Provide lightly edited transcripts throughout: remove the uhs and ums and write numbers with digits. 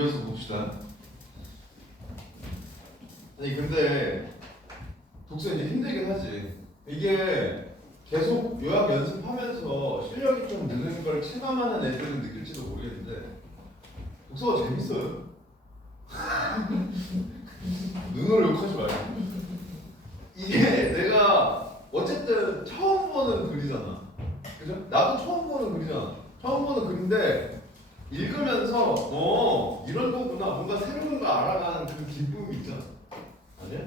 이어서 봅시다. 아니 근데 독서 이제 힘들긴 하지. 이게 계속 요약 연습하면서 실력이 좀 느는 걸 체감하는 애들은 느낄지도 모르겠는데 독서가 재밌어요. 눈으로 욕하지 말고. 이게 내가 어쨌든 처음 보는 글이잖아. 그죠? 나도 처음 보는 글이잖아. 처음 보는 글인데 읽으면서 이런 거구나, 뭔가 새로운 거 알아가는 그 기쁨이 있잖아. 아니야?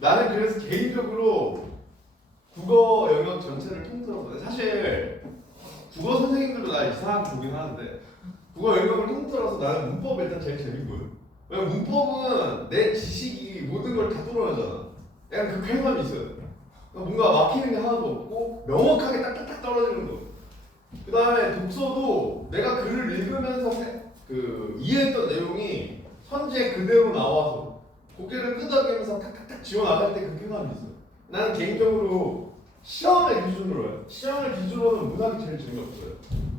나는 그래서 개인적으로 국어 영역 전체를 통틀어서, 사실 국어 선생님들도 나 이상하게 보긴 하는데 국어 영역을 통틀어서 나는 문법이 일단 제일 재밌거든. 왜냐면 문법은 내 지식이 모든 걸 다 뚫어내잖아. 약간 그 쾌감이 있어요. 뭔가 막히는 게 하나도 없고 명확하게 딱딱딱 떨어지는 거. 그 다음에 독서도 내가 글을 읽으면서 이해했던 내용이 선지에 그대로 나와서 고개를 끄덕이면서 탁탁탁 지워나갈 때 그 쾌감이 있어요. 나는 개인적으로 시험을 기준으로 해요. 시험을 기준으로는 문학이 제일 재미없어요.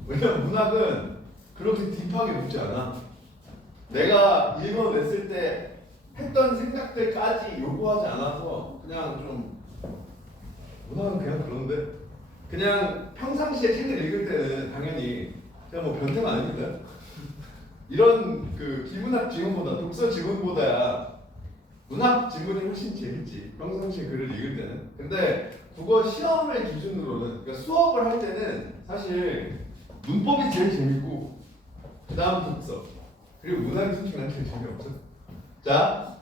왜냐면 문학은 그렇게 딥하게 묻지 않아. 내가 읽어냈을 때 했던 생각들까지 요구하지 않아서 그냥 좀, 문학은 그냥 그런데 그냥 평상시에 책을 읽을 때는 당연히 그냥 뭐 변태가 아닙니다. 이런 그 비문학 지문보다, 독서 지문보다야 문학 지문이 훨씬 재밌지, 평상시에 글을 읽을 때는. 근데 국어 시험을 기준으로는, 그러니까 수업을 할 때는 사실 문법이 제일 재밌고 그 다음 독서, 그리고 문학이 솔직히 난 제일 재미없어. 자,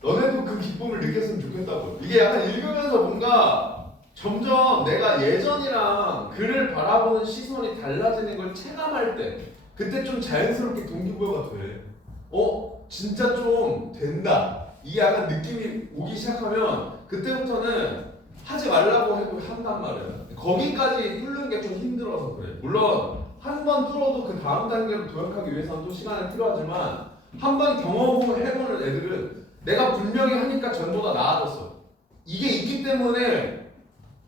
너네도 그 기쁨을 느꼈으면 좋겠다고. 이게 약간 읽으면서 뭔가 점점 내가 예전이랑 글을 바라보는 시선이 달라지는 걸 체감할 때, 그때 좀 자연스럽게 동기부여가 돼. 진짜 좀 된다, 이 약간 느낌이 오기 시작하면 그때부터는 하지 말라고 해도 한단 말이야. 거기까지 뚫는 게 좀 힘들어서 그래. 물론 한 번 뚫어도 그 다음 단계로 도약하기 위해서는 또 시간이 필요하지만, 한 번 경험을 해보는 애들은 내가 분명히 하니까 전보다 나아졌어, 이게 있기 때문에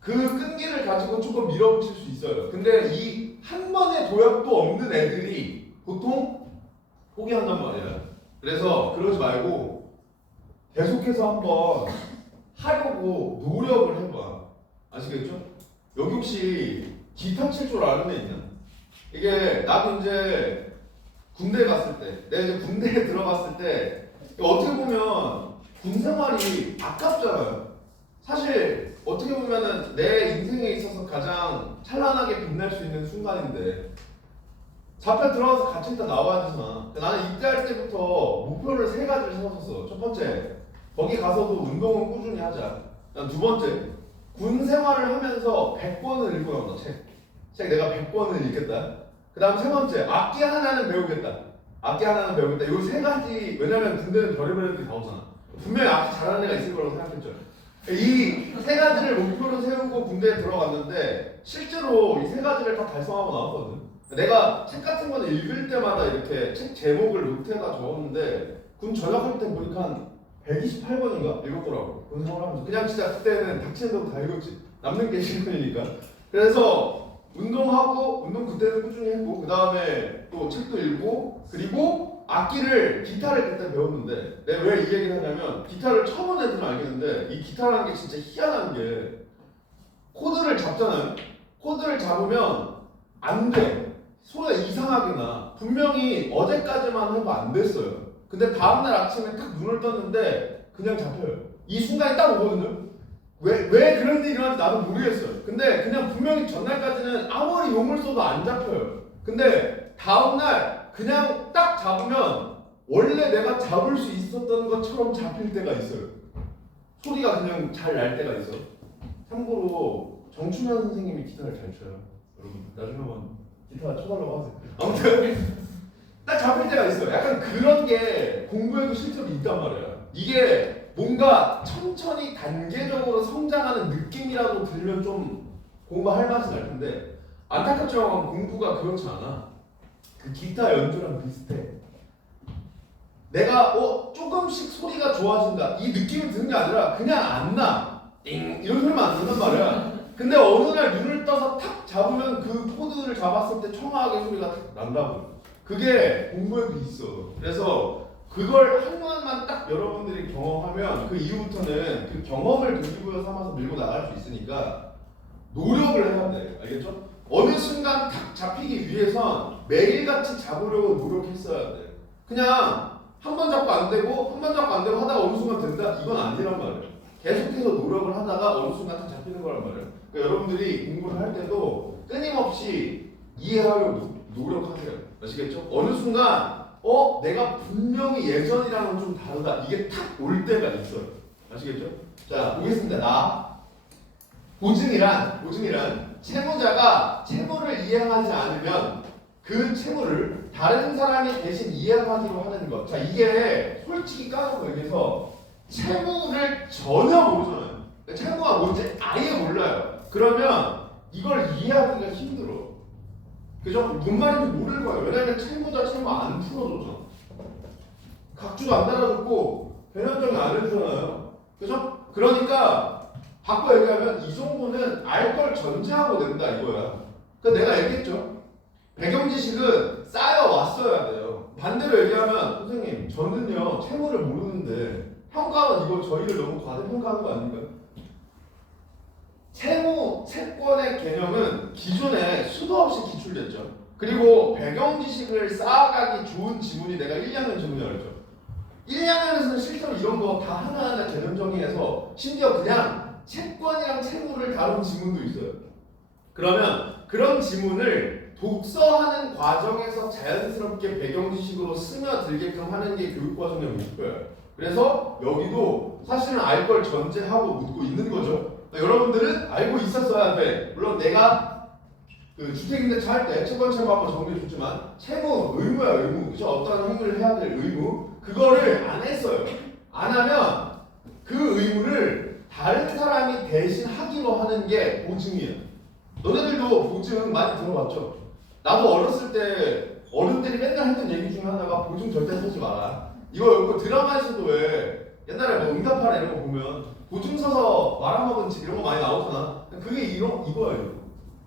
그 끈기를 가지고 조금 밀어붙일 수 있어요. 근데 이 한 번의 도약도 없는 애들이 보통 포기한단 말이야. 그래서 그러지 말고 계속해서 한번 하려고 노력을 해봐. 아시겠죠? 여기 혹시 기타 칠 줄 아는 애 있냐? 이게 나도 이제 군대 갔을 때, 내가 이제 군대에 들어갔을 때 어떻게 보면 군 생활이 아깝잖아요. 사실 어떻게 보면은 내 인생에 있어서 가장 찬란하게 빛날 수 있는 순간인데 잡혀 들어가서 같이 일단 나와야 되잖아. 나는 입대할 때부터 목표를 3가지를 세웠었어. 첫 번째, 거기 가서도 운동은 꾸준히 하자. 난 두 번째, 군 생활을 하면서 100권을 읽고 나온다. 책 내가 100권을 읽겠다. 그 다음 세 번째, 악기 하나는 배우겠다. 악기 하나는 배우겠다. 이 3가지, 왜냐면 군대는 별의별 애들이 다 오잖아. 분명히 악기 잘하는 애가 있을 거라고 생각했죠. 이 3가지를 목표로 세우고 군대에 들어갔는데 실제로 이 3가지를 다 달성하고 나왔거든. 내가 책 같은 거는 읽을 때마다 이렇게 책 제목을 노트에다 적었는데 군 전역할 때 보니까 한 128권인가 읽었더라고. 군 생활하면서. 그냥 진짜 그때는 닥치는 대로 다 읽었지. 남는 게 실권이니까. 그래서 운동하고, 운동 그때는 꾸준히 했고, 그 다음에 또 책도 읽고, 그리고 악기를, 기타를 그때 배웠는데, 내가 왜 이 얘기를 하냐면, 기타를 처음 온 애들은 알겠는데, 이 기타라는 게 진짜 희한한 게, 코드를 잡잖아요. 코드를 잡으면 안 돼. 소리가 이상하게 나. 분명히 어제까지만 해도 안 됐어요. 근데 다음날 아침에 딱 눈을 떴는데 그냥 잡혀요. 이 순간이 딱 오거든요. 왜 그런 일이 일어나는지 나도 모르겠어요. 근데 그냥 분명히 전날까지는 아무리 용을 써도 안 잡혀요. 근데 다음날 그냥 딱 잡으면 원래 내가 잡을 수 있었던 것처럼 잡힐 때가 있어요. 소리가 그냥 잘 날 때가 있어. 참고로 정춘현 선생님이 기타를 잘 쳐요. 여러분 나중에 한번 기타 쳐달라고 하세요. 아무튼 딱 잡힐 때가 있어요. 약간 그런 게 공부에도 실제로 있단 말이야. 이게 뭔가 천천히 단계적으로 성장하는 느낌이라도 들면 좀 공부할 맛이 날 텐데, 안타깝지만 공부가 그렇지 않아. 그 기타 연주랑 비슷해. 내가 조금씩 소리가 좋아진다, 이 느낌이 드는 게 아니라 그냥 안 나. 띵 이런 소리만 안 든단 말이야. 근데 어느 날 눈을 떠서 탁 잡으면 그 코드를 잡았을 때 청아하게 소리가 탁 난다고. 그게 공부에도 있어. 그래서 그걸 한 번만 딱 여러분들이 경험하면 그 이후부터는 그 경험을 동기부여 삼아서 밀고 나갈 수 있으니까 노력을 해야 돼. 알겠죠? 어느 순간 탁 잡히기 위해선 매일같이 잡으려고 노력했어야 돼. 그냥 한 번 잡고 안 되고 한 번 잡고 안 되고 하다가 어느 순간 된다? 이건 아니란 말이야. 계속해서 노력을 하다가 어느 순간 딱 잡히는 거란 말이야. 그러니까 여러분들이 공부를 할 때도 끊임없이 이해하려고 노력하세요. 아시겠죠? 어느 순간 내가 분명히 예전이랑은 좀 다르다. 이게 탁 올 때가 있어요. 아시겠죠? 자, 보겠습니다. 보증이란 채무자가 채무를 이행하지 않으면 그 채무를 다른 사람이 대신 이행하기로 하는 것. 자, 이게 솔직히 까놓고 얘기해서 채무를 전혀 모르잖아요. 채무가 뭔지 아예 몰라요. 그러면 이걸 이해하기가 힘들어. 그죠? 뭔 말인지 모를 거예요. 왜냐면 채무자 채무 안 풀어줬잖아. 각주도 안 달아줬고 변현정이 안 해주잖아요. 그죠? 그러니까 바꿔 얘기하면 이 정도는 알 걸 전제하고 낸다 이거야. 그러니까 내가 얘기했죠. 배경 지식은 쌓여왔어야 돼요. 반대로 얘기하면 선생님 저는요 채무를 모르는데 평가원 이거 저희를 너무 과대평가하는 거 아닌가요? 채권의 개념은 기존에 수도 없이 기출됐죠. 그리고 배경 지식을 쌓아가기 좋은 지문이 내가 1, 2학년 지문이라고 했죠. 1, 2학년에서는 실제로 이런 거 다 하나하나 개념 정의해서 심지어 그냥 채권이랑 채무를 다룬 지문도 있어요. 그러면 그런 지문을 독서하는 과정에서 자연스럽게 배경 지식으로 스며들게끔 하는 게 교육 과정의 목표예요. 그래서 여기도 사실은 알 걸 전제하고 묻고 있는 거죠. 여러분들은 알고 있었어야 돼. 물론 내가 그 주택임대차 할 때 채권 채무 한번 정리해 줬지만 채무 의무야 의무. 그죠? 어떤 행위를 해야 될 의무. 그거를 안 했어요. 안 하면 그 의무를 다른 사람이 대신 하기로 하는 게 보증이에요. 너네들도 보증 많이 들어봤죠? 나도 어렸을 때 어른들이 맨날 했던 얘기 중에 하나가 보증 절대 서지 마라. 이거 드라마에서도 왜 옛날에 뭐 응답하라 이런 거 보면 보증 서서 말아먹은 집 이런 거 많이 나오잖아. 그게 이거예요.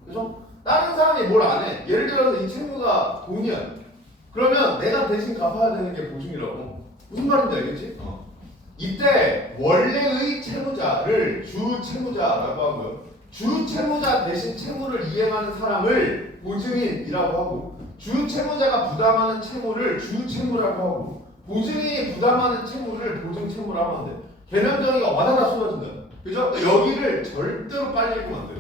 그죠? 다른 사람이 뭘 안 해. 예를 들어서 이 채무가 돈이야. 그러면 내가 대신 갚아야 되는 게 보증이라고. 무슨 말인지 알겠지? 이때 원래의 채무자를 주채무자라고 하고요. 주채무자 대신 채무를 이행하는 사람을 보증인이라고 하고 주채무자가 부담하는 채무를 주채무라고 하고 보증인이 부담하는 채무를 보증채무라고 하는데 개념 정의가 와다다 쏟아진다. 그죠? 여기를 절대로 빨리 읽으면 안 돼요.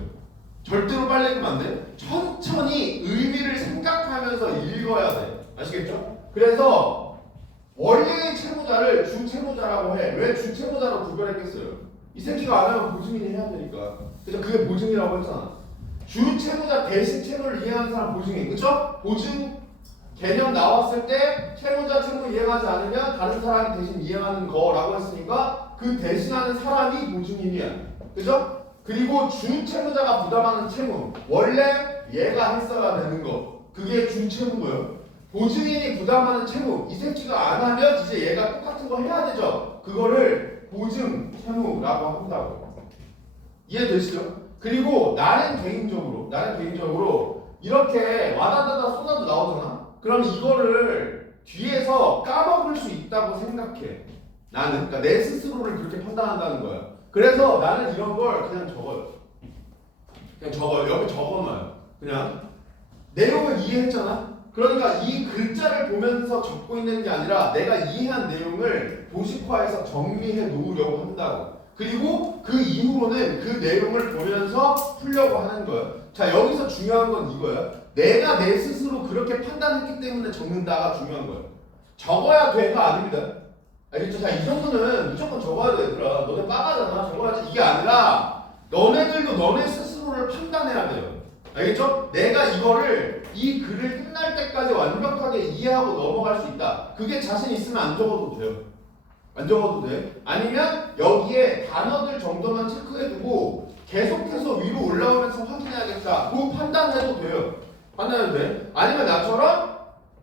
절대로 빨리 읽으면 안 돼. 천천히 의미를 생각하면서 읽어야 돼. 아시겠죠? 그래서 원래의 채무자를 주채무자라고 해. 왜 주채무자로 구별했겠어요? 이 새끼가 안 하면 보증인이 해야 되니까. 그죠? 그게 보증이라고 했잖아. 주채무자 대신 채무를 이행하는 사람 보증인. 그죠? 보증 개념 나왔을 때 채무자 채무 이행하지 않으면 다른 사람이 대신 이행하는 거라고 했으니까 그 대신하는 사람이 보증인이야. 그죠? 그리고 주채무자가 부담하는 채무. 원래 얘가 했어야 되는 거. 그게 주채무고요. 보증인이 부담하는 채무. 이 새끼가 안 하면 이제 얘가 똑같은 거 해야 되죠. 그거를 보증 채무라고 한다고. 이해되시죠? 그리고 나는 개인적으로 이렇게 와다다다 쏟아져 나오잖아. 그럼 이거를 뒤에서 까먹을 수 있다고 생각해. 나는 그러니까 내 스스로를 그렇게 판단한다는 거야. 그래서 나는 이런 걸 그냥 적어요. 여기 적어놔요. 그냥 내용을 이해했잖아. 그러니까 이 글자를 보면서 적고 있는 게 아니라 내가 이해한 내용을 도식화해서 정리해 놓으려고 한다고. 그리고 그 이후로는 그 내용을 보면서 풀려고 하는 거야. 자, 여기서 중요한 건 이거야. 내가 내 스스로 그렇게 판단했기 때문에 적는다가 중요한 거야. 적어야 돼가 아닙니다. 알겠죠? 자, 이 정도는 무조건 적어야 돼, 얘들아. 너네 빠가잖아. 적어야지. 이게 아니라 너네들도 너네 스스로를 판단해야 돼요. 알겠죠? 내가 이거를 이 글을 끝날 때까지 완벽하게 이해하고 넘어갈 수 있다. 그게 자신 있으면 안 적어도 돼요. 안 적어도 돼. 아니면 여기에 단어들 정도만 체크해두고 계속해서 위로 올라오면서 확인해야겠다. 그 판단해도 돼요. 판단해도 돼. 아니면 나처럼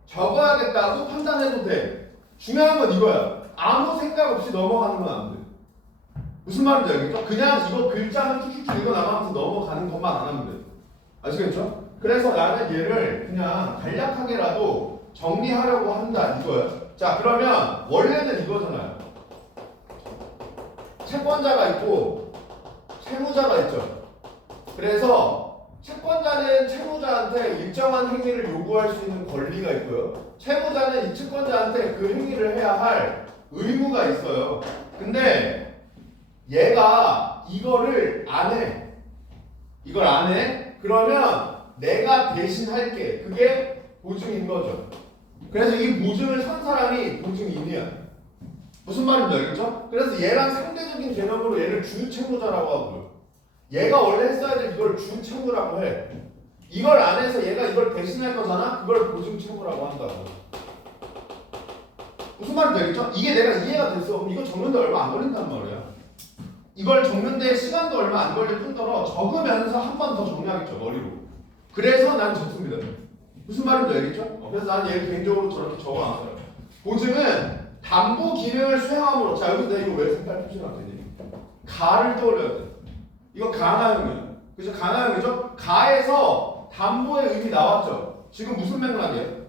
적어야겠다고 판단해도 돼. 중요한 건 이거야. 아무 생각 없이 넘어가는 건 안 돼. 무슨 말인지 알겠죠? 그냥 이거 글자는 툭툭툭 읽어 나가면서 넘어가는 것만 안 하면 돼. 아시겠죠? 그래서 나는 얘를 그냥 간략하게라도 정리하려고 한다 이거예요. 자 그러면 원래는 이거잖아요. 채권자가 있고 채무자가 있죠. 그래서 채권자는 채무자한테 일정한 행위를 요구할 수 있는 권리가 있고요. 채무자는 이 채권자한테 그 행위를 해야 할 의무가 있어요. 근데 얘가 이거를 안 해. 이걸 안 해? 그러면 내가 대신 할게. 그게 보증인 거죠. 그래서 이 보증을 산 사람이 보증인이야. 무슨 말인지 알겠죠? 그래서 얘랑 상대적인 개념으로 얘를 주채무자라고 하고요. 얘가 원래 했어야 될 이걸 주채무라고 해. 이걸 안 해서 얘가 이걸 대신할 거잖아? 그걸 보증채무라고 한다고. 무슨 말인지 알겠죠? 이게 내가 이해가 됐어. 그럼 이거 적는데 얼마 안 걸린단 말이야. 이걸 적는데 시간도 얼마 안 걸릴 뿐더러 적으면서 한 번 더 정리하겠죠, 머리로. 그래서 난 적습니다. 무슨 말인지 알겠죠? 그래서 나는 얘 개인적으로 저렇게 적어놨어요. 보증은 담보 기능을 수행함으로. 자 여기서 내가 이거 왜 색깔 표시가 안 되니? 가를 떠올려야 돼. 이거 가나형이야. 그죠? 가나형이죠? 가에서 담보의 의미 나왔죠? 지금 무슨 맥락이에요?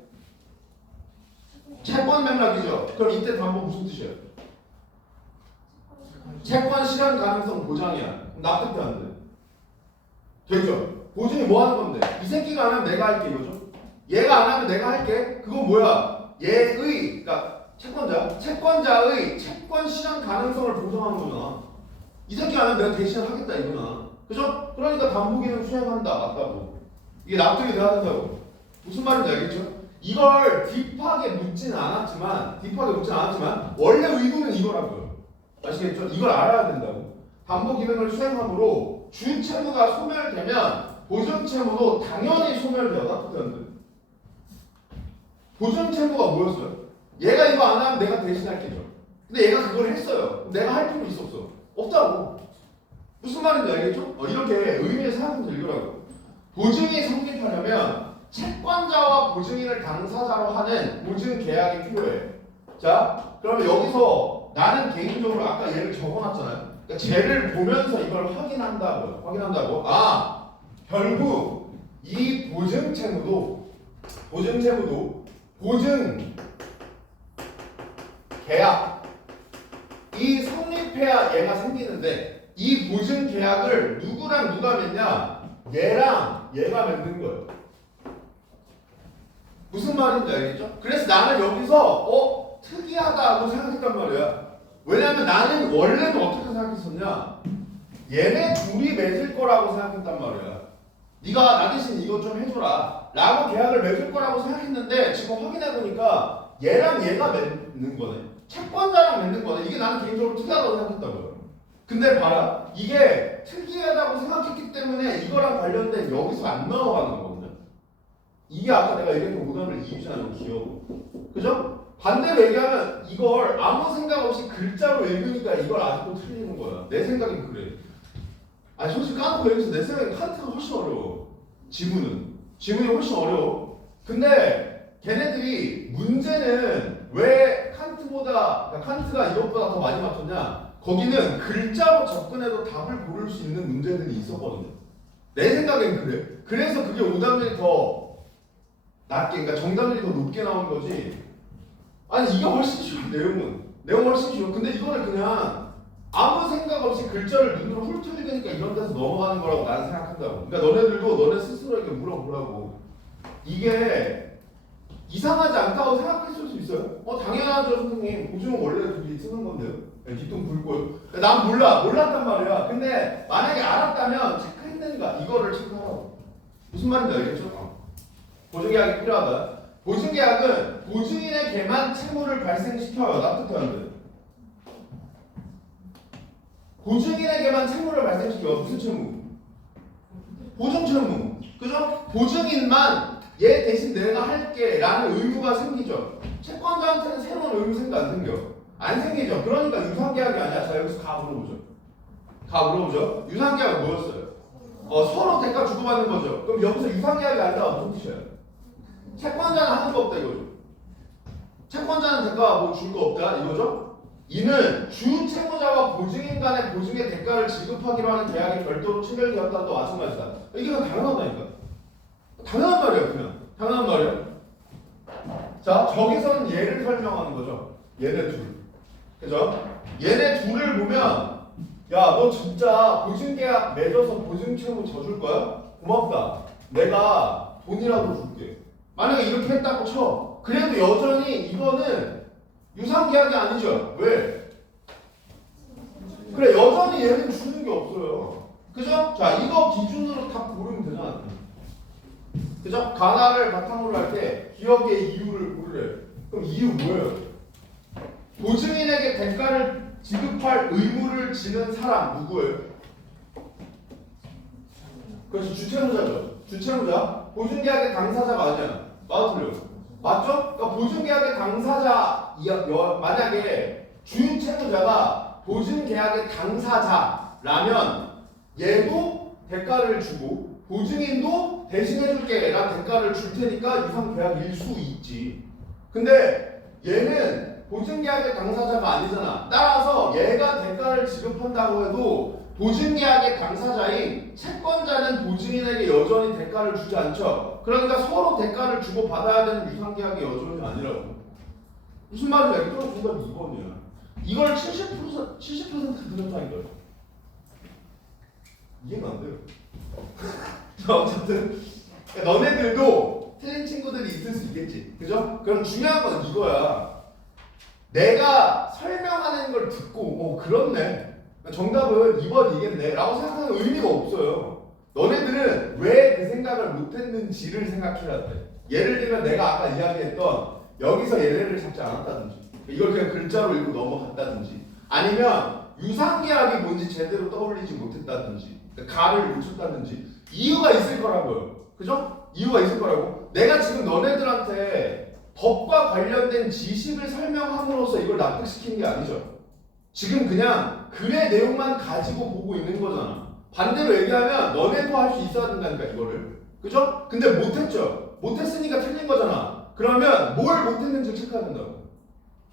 채권 맥락이죠? 그럼 이때 담보 무슨 뜻이에요? 채권 실현 가능성 보장이야. 납득이 안 돼. 되죠? 보증이 뭐 하는 건데? 이 새끼가 안 하면 내가 할게 이거죠? 얘가 안 하면 내가 할게? 그건 뭐야? 얘의, 그러니까 채권자의 채권 실현 가능성을 보장하는 거잖아. 이 새끼 안 하면 내가 대신 하겠다 이거잖아. 그죠? 그러니까 담보 기능 수행한다. 맞다고. 이게 납득이 돼야 된다고. 무슨 말인지 알겠죠? 이걸 딥하게 묻지는 않았지만 원래 의도는 이거라고요. 아시겠죠? 이걸 알아야 된다고. 담보 기능을 수행함으로 주 채무가 소멸되면 보증 채무도 당연히 소멸돼요. 납득되는데. 보증 채무가 뭐였어요? 얘가 이거 안 하면 내가 대신할게죠. 근데 얘가 그걸 했어요. 내가 할 필요 있었어. 없다고. 무슨 말인지 알겠죠? 이렇게 의미를 생각하면 되더라고요. 보증이 성립하려면 채권자와 보증인을 당사자로 하는 보증 계약이 필요해. 자, 그러면 여기서 나는 개인적으로 아까 얘를 적어놨잖아요. 그러니까 쟤를 보면서 이걸 확인한다고. 아, 결국 이 보증 채무도 보증 계약이 성립해야 얘가 생기는데 이 보증 계약을 누구랑 누가 맺냐? 얘랑 얘가 맺는 거예요. 무슨 말인지 알겠죠? 그래서 나는 여기서 특이하다고 생각했단 말이야. 왜냐면 나는 원래는 어떻게 생각했었냐? 얘네 둘이 맺을 거라고 생각했단 말이야. 네가 나 대신 이것 좀 해줘라 라고 계약을 맺을 거라고 생각했는데 지금 확인해보니까 얘랑 얘가 맺는 거네. 채권자랑 맺는 거네. 이게 나는 개인적으로 특이하다고 생각했다고요. 근데 봐라, 이게 특이하다고 생각했기 때문에 이거랑 관련된 여기서 안 넘어가는 거거든요. 이게 아까 내가 얘기했던 오답을 이유잖아요. 귀여워. 그죠? 반대로 얘기하면 이걸 아무 생각 없이 글자로 읽으니까 이걸 아직도 틀리는 거야. 내 생각엔 그래. 아니 솔직히 까놓고 여기서 내 생각엔 칸트가 훨씬 어려워. 지문이 훨씬 어려워. 근데 걔네들이 문제는 왜 그러니까 칸트가 이것보다 더 많이 맞췄냐? 거기는 글자로 접근해도 답을 고를 수 있는 문제들이 있었거든요. 내 생각엔 그래. 그래서 그게 오답률이 더 낮게, 그러니까 정답률이 더 높게 나온 거지. 아니 이게 훨씬 쉬워. 내용 훨씬 쉬워. 근데 이거는 그냥 아무 생각 없이 글자를 눈으로 훑어읽으니까 이런 데서 넘어가는 거라고 나는 생각한다고. 그러니까 너네들도 너네 스스로에게 물어보라고. 이게 이상하지 않다고 생각했을 수 있어요. 당연하죠 선생님. 보증은 원래 둘이 쓰는 건데요. 뒷돈 굴고요. 난 몰랐단 말이야. 근데 만약에 알았다면 체크했는가 이거를 체크하라고. 무슨 말인지 알겠죠? 보증계약이 필요하다. 보증계약은 보증인에게만 채무를 발생시켜요. 납득하는데. 보증인에게만 채무를 발생시켜요. 무슨 채무? 보증채무. 그죠? 보증인만 얘 대신 내가 할게 라는 의무가 생기죠. 채권자한테는 새로운 의무 생겨 안 생겨? 안 생기죠. 그러니까 유상계약이 아니야. 자 여기서 가 물어보죠. 유상계약은 뭐였어요? 서로 대가 주고받는 거죠. 그럼 여기서 유상계약이 아니다 무슨 뜻이에요? 채권자는 하는 거 없다 이거죠. 채권자는 대가 뭐 줄 거 없다 이거죠. 이는 주 채무자와 보증인 간의 보증의 대가를 지급하기로 하는 계약이 별도로 체결되었다도 마찬가지다. 이게 그냥 당연하다니까. 당연한 말이야 그냥. 당연한 말이야. 자, 저기서는 얘를 설명하는 거죠. 얘네 둘. 그죠? 얘네 둘을 보면 야, 너 진짜 보증계약 맺어서 보증채무 져줄 거야? 고맙다. 내가 돈이라도 줄게. 만약에 이렇게 했다고 쳐. 그래도 여전히 이거는 유상계약이 아니죠. 왜? 그래, 여전히 얘는 주는 게 없어요. 그죠? 자, 이거 기준으로 다 고르면 되잖아. 그죠? 가나를 바탕으로 할 때 기업의 이유를 고르래. 그럼 이유 뭐예요? 보증인에게 대가를 지급할 의무를 지는 사람 누구예요? 그렇지, 주채무자죠. 주채무자. 보증계약의 당사자가 아니야. 맞아, 틀려? 맞죠? 그러니까 보증계약의 당사자 만약에 주채무자가 보증계약의 당사자라면 얘도 대가를 주고 보증인도 대신해줄게 라는 대가를 줄 테니까 유상계약일 수 있지. 근데 얘는 보증계약의 당사자가 아니잖아. 따라서 얘가 대가를 지급한다고 해도 보증계약의 당사자인 채권자는 보증인에게 여전히 대가를 주지 않죠. 그러니까 서로 대가를 주고 받아야 되는 유상계약이 여전히 아니라고. 무슨 말인지 알겠죠? 정답 2번이야. 이걸 70% 부정타인 거예요. 이해가 안 돼요. 자, 어쨌든 너네들도 틀린 친구들이 있을 수 있겠지. 그죠? 그럼 중요한 건 이거야. 내가 설명하는 걸 듣고 그렇네. 정답은 2번이겠네 라고 생각하는 의미가 없어요. 너네들은 왜 그 생각을 못했는지를 생각해야 돼. 예를 들면 내가 아까 이야기했던 여기서 얘네를 잡지 않았다든지 이걸 그냥 글자로 읽고 넘어갔다든지 아니면 유상계약이 뭔지 제대로 떠올리지 못했다든지 가를 놓쳤다든지 이유가 있을 거라고요. 그죠? 이유가 있을 거라고. 내가 지금 너네들한테 법과 관련된 지식을 설명함으로써 이걸 납득시키는 게 아니죠. 지금 그냥 글의 내용만 가지고 보고 있는 거잖아. 반대로 얘기하면 너네도 할 수 있어야 된다니까 이거를. 그죠? 근데 못했죠. 못했으니까 틀린 거잖아. 그러면 뭘 못했는지 체크해야 된다고.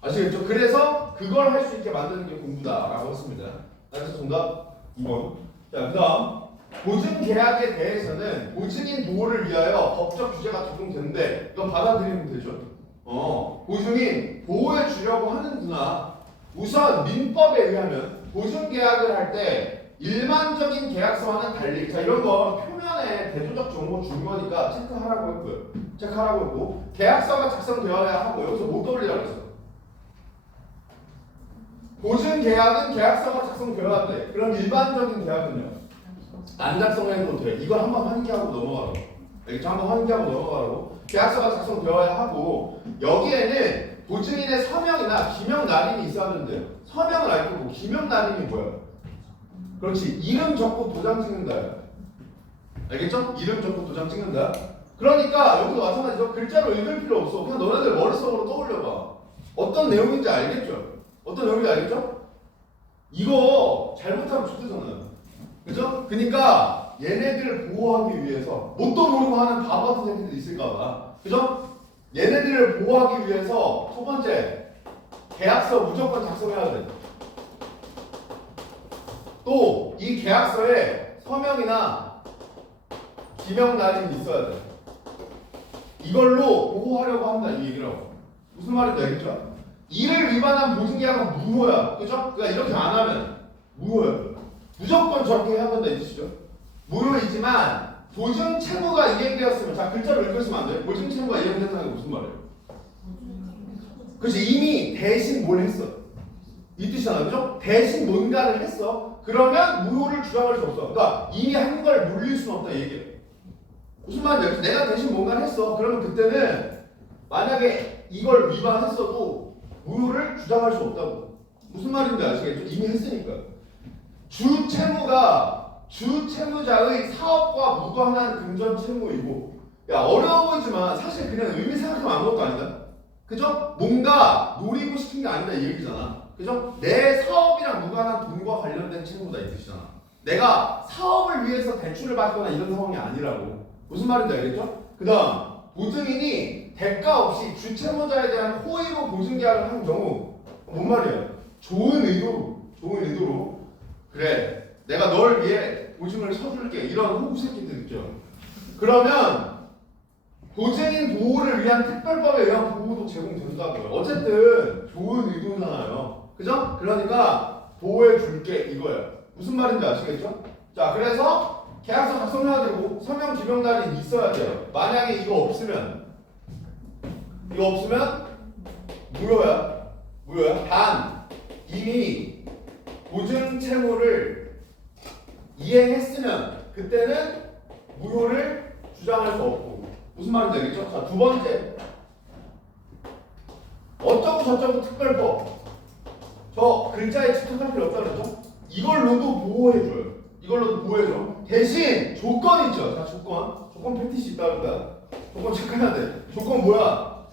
아시겠죠? 그래서 그걸 할 수 있게 만드는 게 공부다라고 했습니다. 그래서 정답 2번. 자, 그 다음 보증계약에 대해서는 보증인 보호를 위하여 법적 규제가 적용되는데 이건 받아들이면 되죠. 보증인 보호해 주려고 하는구나. 우선 민법에 의하면 보증계약을 할 때 일반적인 계약서와는 달리 자 이런 거 표면에 대조적 정보 중요하니까 체크하라고 했고요. 체크하라고 했고 계약서가 작성되어야 하고 여기서 못 떠올리라고 했어. 보증계약은 계약서가 작성되어야 돼. 그럼 일반적인 계약은요? 안 작성해도 돼. 이걸 한번 환기하고 넘어가라고. 알겠죠? 한번 환기하고 넘어가라고. 계약서가 작성되어야 하고 여기에는 보증인의 서명이나 기명 날인이 있어야 되는데요. 서명을 알 거고 기명 날인이 뭐야? 그렇지. 이름 적고 도장 찍는다. 알겠죠? 이름 적고 도장 찍는다. 그러니까 여기도 마찬가지로 글자로 읽을 필요 없어. 그냥 너네들 머릿속으로 떠올려봐. 어떤 내용인지 알겠죠? 어떤 내용인지 알겠죠? 이거 잘못하면 죽되잖아요. 그죠? 그러니까 얘네들을 보호하기 위해서 뭣도 모르고 하는 바보 같은 새끼들 있을까봐. 그죠? 얘네들을 보호하기 위해서 첫 번째 계약서 무조건 작성해야 돼. 또 이 계약서에 서명이나 기명 날인이 있어야 돼. 이걸로 보호하려고 한다 이 얘기라고. 무슨 말인지 알겠죠? 이를 위반한 보증계약은 무효야. 그죠? 그러니까 이렇게 안 하면 무효야. 무조건 저렇게 해야 된다 이 뜻이죠. 무효이지만 보증 채무가 이행되었으면 자 글자로 읽으시면 안 돼요. 보증 채무가 이행됐다는 게 무슨 말이에요? 그렇지. 이미 대신 뭘 했어. 이 뜻이잖아. 그죠? 대신 뭔가를 했어. 그러면 무효를 주장할 수 없어. 그러니까 이미 한 걸 물릴 수는 없다 이 얘기예요. 무슨 말인지 내가 대신 뭔가를 했어. 그러면 그때는 만약에 이걸 위반했어도 무효를 주장할 수 없다고. 무슨 말인지 아시겠죠? 이미 했으니까. 주채무가 주채무자의 사업과 무관한 금전 채무이고 야 어려워 보이지만 사실 그냥 의미 생각하면 아무것도 아니다. 그죠? 뭔가 노리고 싶은 게 아니다 이 얘기잖아. 그죠? 내 사업이랑 무관한 돈과 관련된 채무다 이 뜻이잖아. 내가 사업을 위해서 대출을 받거나 이런 상황이 아니라고. 무슨 말인지 알겠죠? 그 다음 보증인이 대가 없이 주채무자에 대한 호의로 보증계약을 한 경우 뭔 말이에요? 좋은 의도로 그래 내가 널 위해 보증을 서줄게 이런 호구 새끼들 있죠. 그러면 보증인 보호를 위한 특별법에 의한 보호도 제공된다고요. 어쨌든 좋은 의도잖아요. 그죠? 그러니까 보호해 줄게 이거예요. 무슨 말인지 아시겠죠? 자, 그래서 계약서 작성해야 되고 서명 기명단이 있어야 돼요. 만약에 이거 없으면 무효야. 단 이미 보증 채무를 이행했으면 그때는 무효를 주장할 수 없고. 무슨 말인지 알겠죠? 자, 두 번째. 어쩌고 저쩌고 특별법. 저 글자에 집착할 필요 없다 그랬죠? 이걸로도 보호해줘. 대신 조건이 있죠. 자, 조건 패티시 있다 그러다. 조건 체크해야 돼. 조건 뭐야?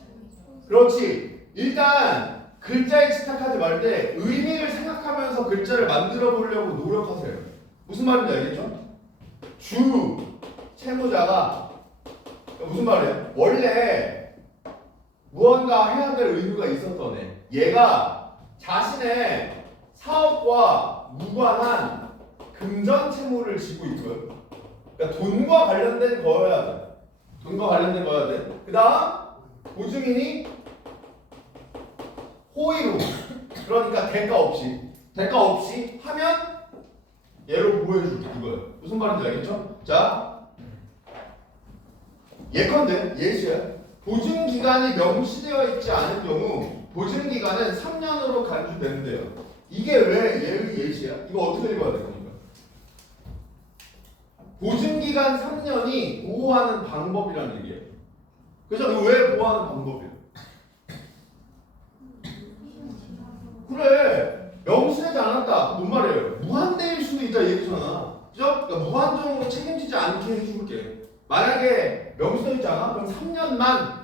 그렇지. 일단 글자에 집착하지 말 때 의미를 생각하면서 글자를 만들어 보려고 노력하세요. 무슨 말인지 알겠죠? 주 채무자가 무슨 말이에요? 원래 무언가 해야 될 의무가 있었던 애. 얘가 자신의 사업과 무관한 금전 채무를 지고 있고요. 그러니까 돈과 관련된 거여야 돼. 그 다음 보증인이 호의로, 그러니까 대가 없이 하면 얘로 보호해줄게 이거예요. 무슨 말인지 알겠죠? 자, 예시야. 보증기간이 명시되어 있지 않은 경우 보증기간은 3년으로 간주되는데요. 이게 왜 예시야? 이거 어떻게 읽어야 돼? 그러니까 보증기간 3년이 보호하는 방법이라는 얘기예요. 그래서 이거 왜 보호하는 방법이에요? 그래, 명시되지 않았다. 뭔 말이에요? 무한대일 수도 있다 얘기잖아. 그죠? 그러니까 무한정으로 책임지지 않게 해줄게. 만약에 명시되어 있지 않아? 그럼 3년만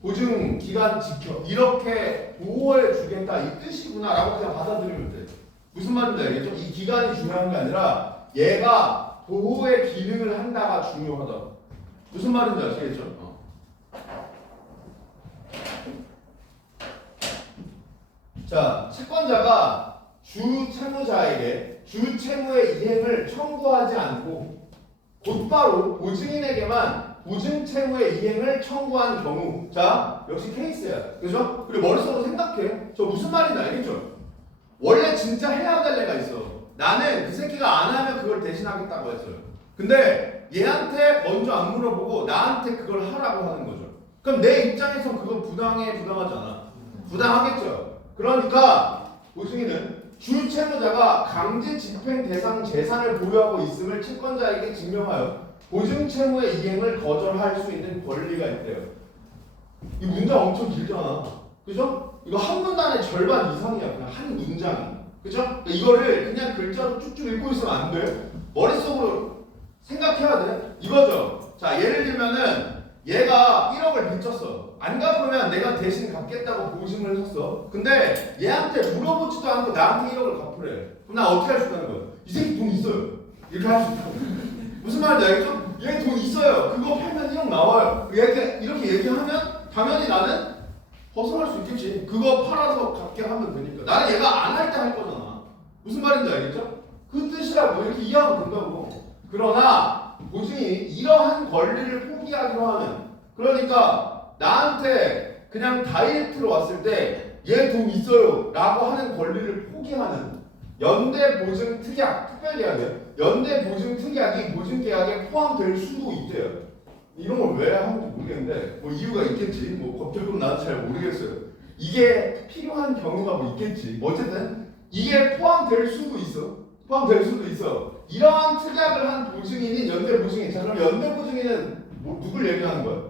보증 기간 지켜. 이렇게 보호해 주겠다 이 뜻이구나 라고 그냥 받아들이면 돼. 무슨 말인지 알겠죠? 이 기간이 중요한 게 아니라 얘가 보호의 기능을 한다가 중요하다. 무슨 말인지 아시겠죠? 자, 채권자가 주 채무자에게 주 채무의 이행을 청구하지 않고 곧바로 보증인에게만 보증 채무의 이행을 청구한 경우, 자, 역시 케이스야. 그죠? 그리고 머릿속으로 생각해. 저 무슨 말인지 알겠죠? 원래 진짜 해야 될 애가 있어. 나는 그 새끼가 안 하면 그걸 대신하겠다고 했어요. 근데 얘한테 먼저 안 물어보고 나한테 그걸 하라고 하는 거죠. 그럼 내 입장에선 그건 부당하지 않아. 부당하겠죠. 그러니까 보증인은 주 채무자가 강제 집행 대상 재산을 보유하고 있음을 채권자에게 증명하여 보증 채무의 이행을 거절할 수 있는 권리가 있대요. 이 문장 엄청 길잖아. 그죠? 이거 한 문단의 절반 이상이야. 그냥 한 문장이. 그죠? 그러니까 이거를 그냥 글자로 쭉쭉 읽고 있으면 안 돼. 머릿속으로 생각해야 돼. 이거죠. 자, 예를 들면은 얘가 1억을 빚졌어. 안 갚으면 내가 대신 갚겠다고 보증을 섰어. 근데 얘한테 물어보지도 않고 나한테 1억을 갚으래. 그럼 나 어떻게 할 수 있다는 거야? 이 새끼 돈 있어요. 이렇게 할 수 있다고. 무슨 말인지 알겠죠? 얘 돈 있어요. 그거 팔면 1억 나와요. 이렇게 얘기하면 당연히 나는 벗어날 수 있겠지. 그거 팔아서 갚게 하면 되니까. 나는 얘가 안 할 때 할 거잖아. 무슨 말인지 알겠죠? 그 뜻이라고 이렇게 이해하면 된다고. 그러나 보증이 이러한 권리를 포기하기로 하면, 그러니까 나한테 그냥 다이렉트로 왔을 때 얘 돈 있어요 라고 하는 권리를 포기하는 연대보증 특약, 특별계약이에요. 연대보증 특약이 보증계약에 포함될 수도 있대요. 이런 걸 왜 하는지 모르겠는데 뭐 이유가 있겠지. 뭐 법적으로 나도 잘 모르겠어요. 이게 필요한 경우가 뭐 있겠지. 어쨌든 이게 포함될 수도 있어. 이러한 특약을 한 보증인인 연대보증인. 자, 그럼 연대보증인은 누굴 얘기하는 거야?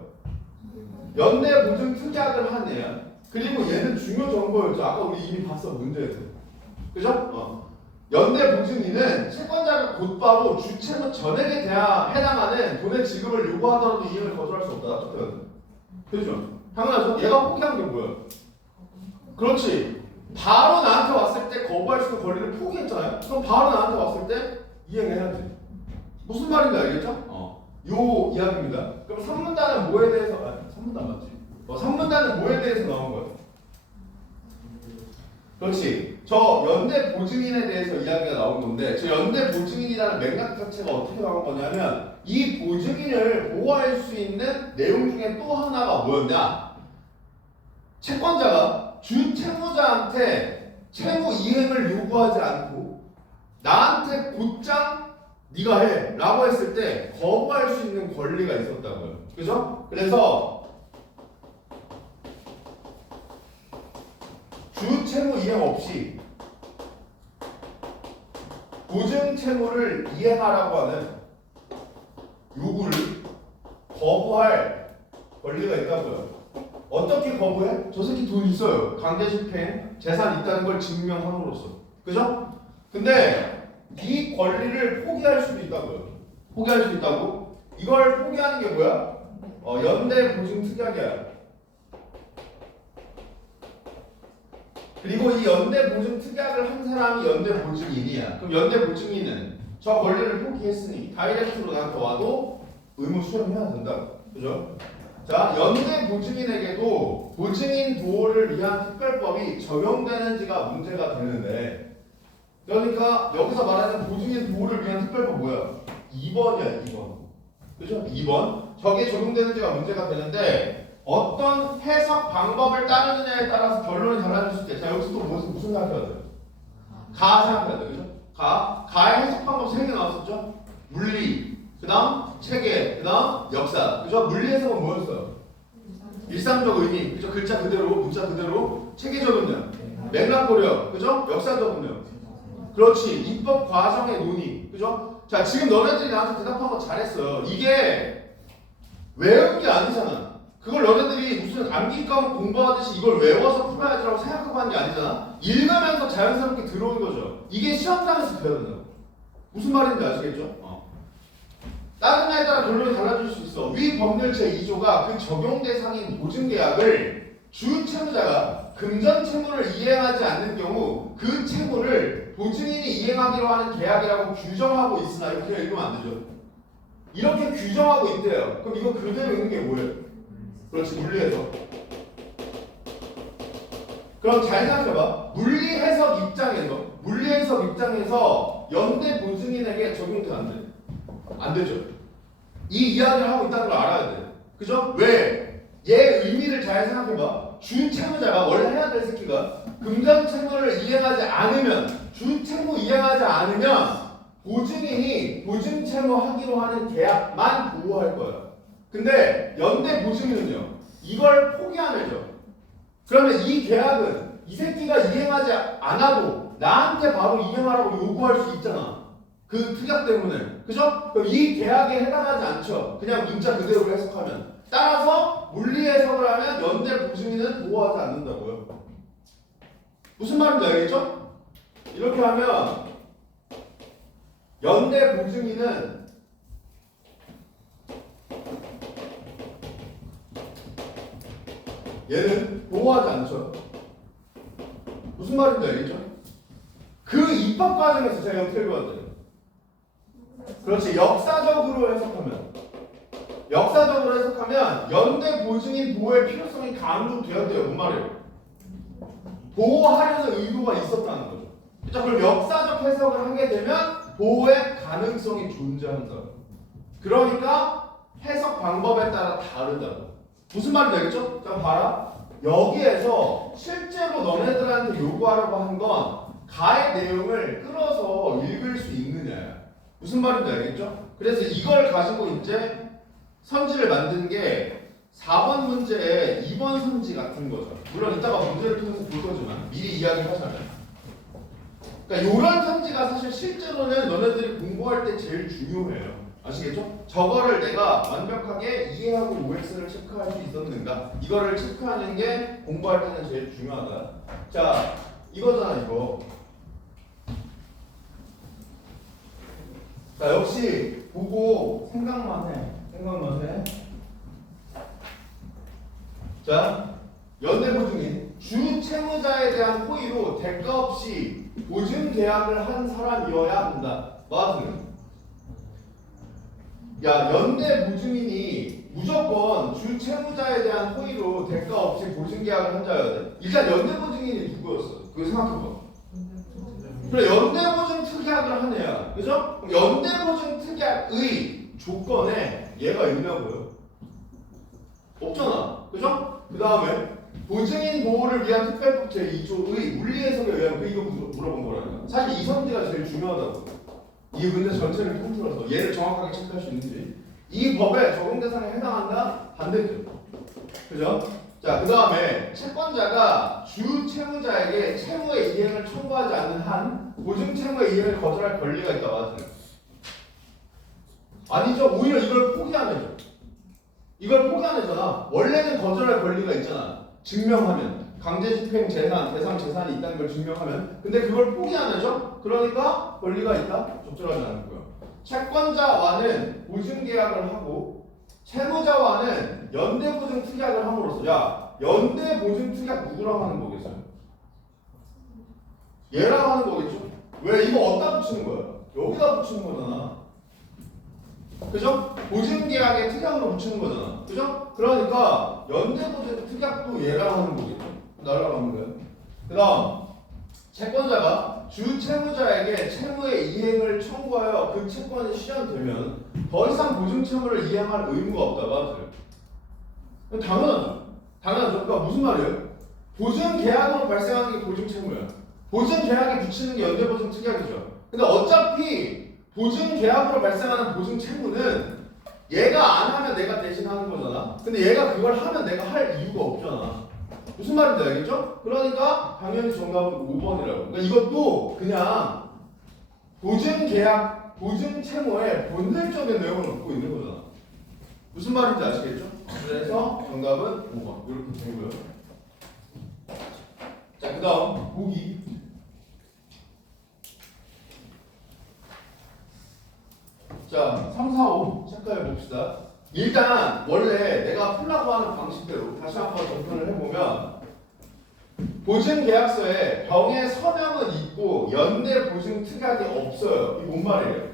연대보증 특약을 한 애야. 그리고 얘는 중요 정보였죠. 아까 우리 이미 봤어, 문제에서. 그죠? 연대보증인은 채권자가 곧바로 주채무 전액에 해당하는 돈의 지급을 요구하더라도 이행을 거절할 수 없다. 그죠? 당연하죠. 얘가 포기한 게 뭐야? 그렇지. 바로 나한테 왔을 때 거부할 수 있는 권리를 포기했잖아요. 그럼 바로 나한테 왔을 때 이행해야지. 무슨 말인지 알겠죠? 요 이야기입니다. 그럼 3문단은 뭐에 대해서 3문단 맞지? 3문단은 뭐에 대해서 나온 거야? 그렇지. 저 연대 보증인에 대해서 이야기가 나온 건데, 저 연대 보증인이라는 맥락 자체가 어떻게 나온 거냐면 이 보증인을 보호할 수 있는 내용 중에 또 하나가 뭐였냐? 채권자가 주 채무자한테 채무 이행을 요구하지 않고 나한테 곧장 네가 해 라고 했을 때 거부할 수 있는 권리가 있었다고요. 그죠? 그래서 주 채무 이행 없이 보증 채무를 이행하라고 하는 요구를 거부할 권리가 있다고요. 어떻게 거부해? 저 새끼 돈 있어요. 강제집행, 재산 있다는 걸 증명함으로써. 그죠? 근데 이 권리를 포기할 수도 있다고요. 포기할 수 있다고? 이걸 포기하는 게 뭐야? 연대보증특약이야. 그리고 이 연대보증특약을 한 사람이 연대보증인이야. 그럼 연대보증인은 저 권리를 포기했으니 다이렉트로 나한테 와도 의무 수행해야 된다. 그죠? 자, 연대보증인에게도 보증인 보호를 위한 특별법이 적용되는지가 문제가 되는데, 그러니까 여기서 말하는 보증인 보호를 위한 특별법 뭐야? 2번이야, 2번. 그죠? 2번. 저게 적용되는지가 문제가 되는데 어떤 해석 방법을 따르느냐에 따라서 결론이 달라질 수 있대. 자, 여기서 또 무슨 생각해야 돼? 가 생각해야 돼. 그죠? 가의 해석 방법 3개 나왔었죠? 물리, 그 다음 체계, 그 다음 역사. 그죠? 물리 해석은 뭐였어요? 일상적 의미. 그죠? 글자 그대로, 문자 그대로. 체계적은요? 맥락고려. 그죠? 역사적은요? 그렇지. 입법 과정의 논의. 그죠? 자, 지금 너네들이 나한테 대답한 거 잘했어요. 이게 외운 게 아니잖아. 그걸 너네들이 무슨 암기과목 공부하듯이 이걸 외워서 풀어야지라고 생각하고 하는 게 아니잖아. 읽으면서 자연스럽게 들어온 거죠. 이게 시험장에서 배워야 된다. 무슨 말인지 아시겠죠? 다른 날에 따라 결론이 달라질 수 있어. 위 법률 제2조가 그 적용 대상인 보증계약을 주 채무자가 금전 채무를 이행하지 않는 경우 그 채무를 보증인이 이행하기로 하는 계약이라고 규정하고 있으나 이렇게 읽으면 안 되죠. 이렇게 규정하고 있대요. 그럼 이거 그대로 읽는 게 뭐예요? 그렇지, 물리해석. 그럼 잘 생각해봐. 물리해석 입장에서 연대 보증인에게 적용돼 안 돼? 안 되죠. 이 이야기를 하고 있다는 걸 알아야 돼. 그죠? 왜? 얘 의미를 잘 생각해봐. 주 채무자가 원래 해야 될 새끼가 금전 채무를 이행하지 않으면, 주 채무 이행하지 않으면 보증인이 보증 채무 하기로 하는 계약만 보호할 거야. 근데 연대 보증인은요, 이걸 포기하면요. 그러면 이 계약은 이 새끼가 이행하지 않아도 나한테 바로 이행하라고 요구할 수 있잖아. 그 특약 때문에. 그죠? 그럼 이 계약에 해당하지 않죠. 그냥 문자 그대로 해석하면. 따라서 물리 해석을 하면 연대 보증인은 보호하지 않는다고요. 무슨 말인지 알겠죠? 이렇게 하면 연대 보증인은 얘는 보호하지 않죠. 무슨 말인지 알겠죠? 그 입법 과정에서 제가 어떻게 배웠어요? 그렇지. 역사적으로 해석하면 연대 보증인 보호의 필요성이 강조되었대요. 뭔 말이에요? 보호하려는 의도가 있었다는 거죠. 그렇죠? 그럼 역사적 해석을 하게 되면 보호의 가능성이 존재한다. 그러니까 해석 방법에 따라 다르다고. 무슨 말인지 알겠죠? 자, 봐라. 여기에서 실제로 너네들한테 요구하려고 한 건 가의 내용을 끌어서 읽을 수 있느냐. 무슨 말인지 알겠죠? 그래서 이걸 가지고 이제 선지를 만든 게 4번 문제의 2번 선지 같은 거죠. 물론 이따가 문제를 통해서 볼 거지만 미리 이야기를 하자면. 그러니까 이런 선지가 사실 실제로는 너네들이 공부할 때 제일 중요해요. 아시겠죠? 저거를 내가 완벽하게 이해하고 OX를 체크할 수 있었는가? 이거를 체크하는 게 공부할 때는 제일 중요하다. 자, 이거잖아, 이거. 자, 역시 보고 생각만 해. 자, 연대보증인 주 채무자에 대한 호의로 대가 없이 보증 계약을 한 사람이어야 한다. 맞습니다. 야, 연대보증인이 무조건 주 채무자에 대한 호의로 대가 없이 보증 계약을 한 자여야 돼. 일단 연대보증인이 누구였어? 그거 생각해봐. 그래, 연대보증 특약을 한 애야. 그죠? 연대보증 특약의 조건에 얘가 있냐고요? 없잖아. 그죠? 그 다음에 보증인 보호를 위한 특별법 제2조의 물리 해석에 의하면 이거 물어본 거라니까. 사실 이 선지가 제일 중요하다고. 이 문제 전체를 통틀어서 얘를 정확하게 체크할 수 있는지 이 법에 적용 대상에 해당한다? 반대죠. 그죠? 자, 그 다음에 채권자가 주 채무자에게 채무의 이행을 청구하지 않는 한 보증 채무의 이행을 거절할 권리가 있다. 맞아요? 아니죠. 오히려 이걸 포기하면 이걸 포기하잖아. 원래는 거절할 권리가 있잖아. 증명하면 강제 집행 재산, 대상 재산이 있다는 걸 증명하면. 근데 그걸 포기하죠. 그러니까 권리가 있다. 적절하지 않고요. 채권자와는 보증 계약을 하고 채무자와는 연대 보증 특약을 함으로써 야 연대 보증 특약 누구랑 하는 거겠어요? 얘랑 하는 거겠죠? 왜 이거 어디다 붙이는 거야? 여기다 붙이는 거잖아. 그죠? 보증계약의 특약으로 붙이는 거잖아. 그죠? 그러니까 연대보증 특약도 얘랑 하는 거겠죠. 날라가는 거예요. 그 다음 채권자가 주 채무자에게 채무의 이행을 청구하여 그 채권이 실현되면 더 이상 보증 채무를 이행할 의무가 없다. 맞아요. 당연하죠. 당연하죠. 그러니까 무슨 말이에요? 보증계약으로 발생하는 게 보증 채무야. 보증계약에 붙이는 게 연대보증 특약이죠. 근데 어차피 보증계약으로 발생하는 보증 채무는 얘가 안 하면 내가 대신 하는 거잖아. 근데 얘가 그걸 하면 내가 할 이유가 없잖아. 무슨 말인지 알겠죠? 그러니까 당연히 정답은 5번이라고. 그러니까 이것도 그냥 보증계약, 보증 채무의 본질적인 내용을 갖고 있는 거잖아. 무슨 말인지 아시겠죠? 그래서 정답은 5번 이렇게 되고요. 자, 그 다음 보기. 자, 3, 4, 5 체크해 봅시다. 일단 원래 내가 풀라고 하는 방식대로 다시 한번 접근을 해보면 보증계약서에 병의 서명은 있고 연대 보증 특약이 없어요. 이게 뭔 말이에요?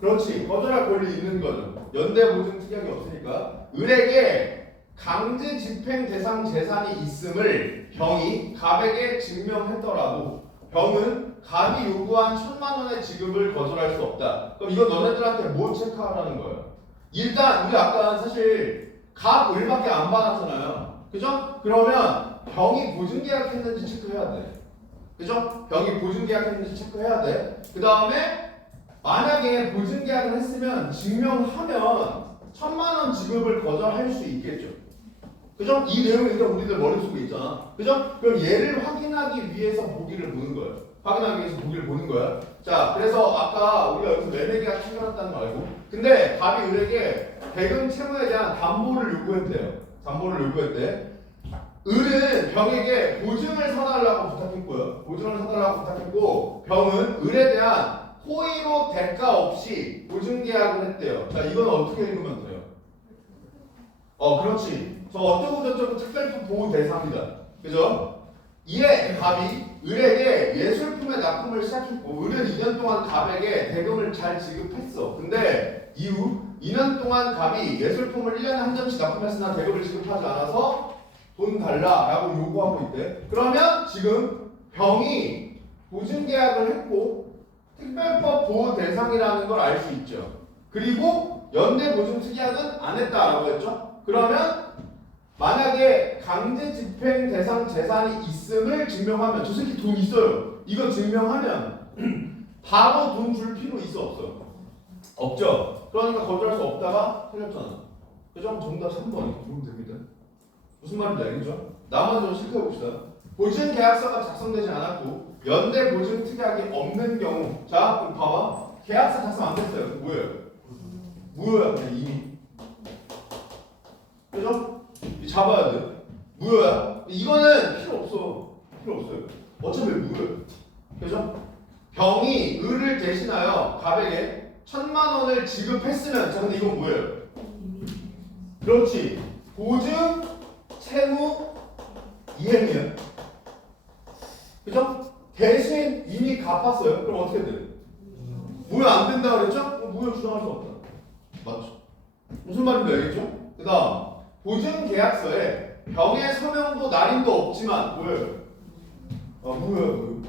그렇지. 거절할 권리 있는 거죠. 연대 보증 특약이 없으니까 을에게 강제 집행 대상 재산이 있음을 병이 갑에게 증명했더라도 병은 갑이 요구한 1,000만 원의 지급을 거절할 수 없다. 그럼 이건 너네들한테 뭐 체크하라는 거예요? 일단 우리 아까 사실 갑 을밖에 안 받았잖아요. 그죠? 그러면 병이 보증계약했는지 체크해야 돼. 그죠? 병이 보증계약했는지 체크해야 돼. 그 다음에 만약에 보증계약을 했으면 증명하면 1,000만 원 지급을 거절할 수 있겠죠. 그죠? 이 내용이 일단 우리들 머릿속에 있잖아. 그죠? 그럼 얘를 확인하기 위해서 보기를 보는 거예요. 확인하기 위해서 보기를 보는 거야. 자, 그래서 아까 우리가 여기서 매매계약 체결했다는 거 알고. 근데 갑이 을에게 대금 채무에 대한 담보를 요구했대요. 담보를 요구했대. 을은 병에게 보증을 사달라고 부탁했고요. 보증을 사달라고 부탁했고 병은 을에 대한 호의로 대가 없이 보증계약을 했대요. 자, 이건 어떻게 읽으면 돼요? 그렇지. 저 어쩌고저쩌고 특별법 보호 대상이다. 그죠? 이에 갑이 을에게 예술품의 납품을 시작했고 을은 2년 동안 갑에게 대금을 잘 지급했어. 근데 이후 2년 동안 갑이 예술품을 1년에 한 점씩 납품했으나 대금을 지급하지 않아서 돈 달라라고 요구하고 있대. 그러면 지금 병이 보증계약을 했고 특별법 보호 대상이라는 걸 알 수 있죠. 그리고 연대 보증 특약은 안 했다라고 했죠. 그러면 만약에 강제 집행 대상 재산이 있음을 증명하면 저 새끼 돈 있어요. 이거 증명하면 바로 돈 줄 필요 있어 없어? 없죠. 그러니까 거절할 수 없다가 틀렸잖아. 그죠? 정답 3번 이렇게 보면 됩니다. 무슨 말인지 알겠죠? 나머지 좀 체크해봅시다. 보증 계약서가 작성되지 않았고 연대 보증 특약이 없는 경우. 자, 그럼 봐봐. 계약서 작성 안 됐어요. 뭐예요? 무효야 그냥 이미. 그죠? 잡아야 돼. 무효야. 이거는 필요 없어. 필요 없어요. 어차피 무효야. 그죠? 병이 을을 대신하여 갑에게 1,000만 원을 지급했으면 자 근데 이건 뭐예요? 그렇지. 보증 채무 이행이에요. 그죠? 대신 이미 갚았어요. 그럼 어떻게 돼? 무효 안 된다 그랬죠? 무효 주장할 수 없다. 맞죠? 무슨 말인지 알겠죠? 그 다음 보증 계약서에 병의 서명도 날인도 없지만 뭐예요? 무효야 무효.